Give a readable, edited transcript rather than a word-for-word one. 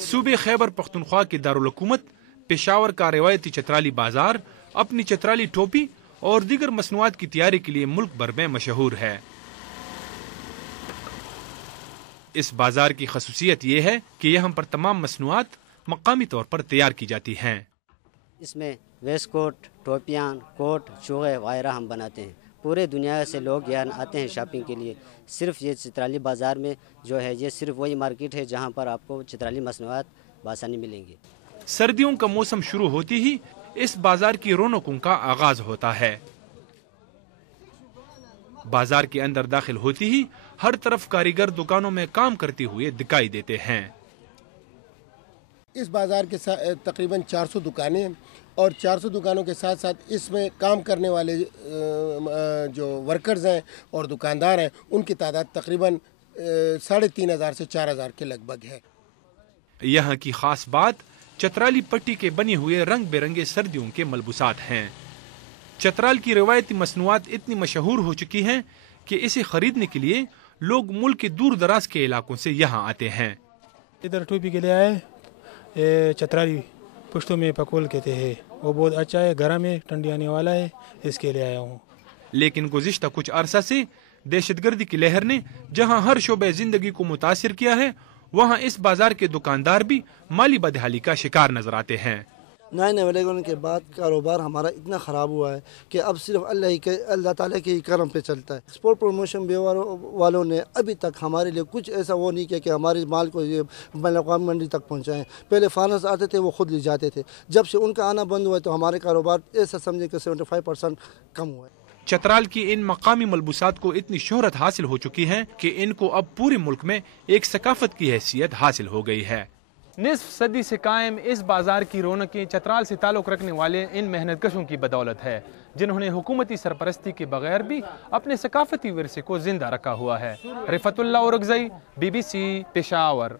सूबे खैबर पख्तूनख्वा के दारुल हुकूमत पेशावर का रिवायती चतराली बाजार अपनी चतराली टोपी और दीगर मसनूआत की तैयारी के लिए मुल्क भर में मशहूर है। इस बाजार की खसूसियत ये है कि यहाँ पर तमाम मसनूआत मकामी तौर पर तैयार की जाती हैं। इसमें वेस्ट कोट, टोपियाँ, कोट, चूहे वगैरह हम बनाते हैं। पूरे दुनिया से लोग यहाँ आते हैं शॉपिंग के लिए। सिर्फ ये चित्राली बाज़ार में जो है ये सिर्फ वही मार्केट है जहाँ पर आपको चित्राली मसनूआत बासानी मिलेंगी। सर्दियों का मौसम शुरू होती ही इस बाजार की रौनकों का आगाज होता है। बाजार के अंदर दाखिल होती ही हर तरफ कारीगर दुकानों में काम करते हुए दिखाई देते हैं। इस बाजार के साथ तकरीबन 400 दुकानें हैं और 400 दुकानों के साथ साथ इसमें काम करने वाले जो वर्कर्स हैं और दुकानदार हैं उनकी तादाद तकरीबन 3500 से 4000 के लगभग है। यहाँ की खास बात चतराली पट्टी के बने हुए रंग बिरंगे सर्दियों के मलबूसात हैं। चतराल की रवायती मसनूआत इतनी मशहूर हो चुकी हैं कि इसे खरीदने के लिए लोग मुल्क के दूर दराज के इलाकों से यहाँ आते हैं। इधर टोपी के लिए आए, ये चतराली पुश्तों में पकोल कहते हैं, वो बहुत अच्छा है, गरम है, ठंडी आने वाला है, इसके लिए आया हूँ। लेकिन गुज़िश्ता कुछ अरसा से दहशतगर्दी की लहर ने जहाँ हर शोबे जिंदगी को मुतासिर किया है, वहाँ इस बाजार के दुकानदार भी माली बदहाली का शिकार नजर आते हैं। 9/11 के बाद कारोबार हमारा इतना ख़राब हुआ है कि अब सिर्फ अल्लाह ताला के ही करम पे चलता है। एक्सपोर्ट प्रमोशन ब्यूरो वालों ने अभी तक हमारे लिए कुछ ऐसा वो नहीं किया कि हमारे माल को ये बैन-अक़वामी मंडी तक पहुंचाएं। पहले फानस आते थे, वो खुद ले जाते थे। जब से उनका आना बंद हुआ तो हमारे कारोबार ऐसा समझे कि 75% कम हुआ है। चतराल की इन मकामी मलबूसात को इतनी शोहरत हासिल हो चुकी है कि इनको अब पूरे मुल्क में एक सकाफत की हैसियत हासिल हो गई है। निस्फ सदी से कायम इस बाजार की रौनकें चतराल से ताल्लुक़ रखने वाले इन मेहनतकशों की बदौलत है, जिन्होंने हुकूमती सरपरस्ती के बगैर भी अपने सकाफती विरसे को जिंदा रखा हुआ है। रिफतुल्लाह औरगज़ई, BBC, पेशावर।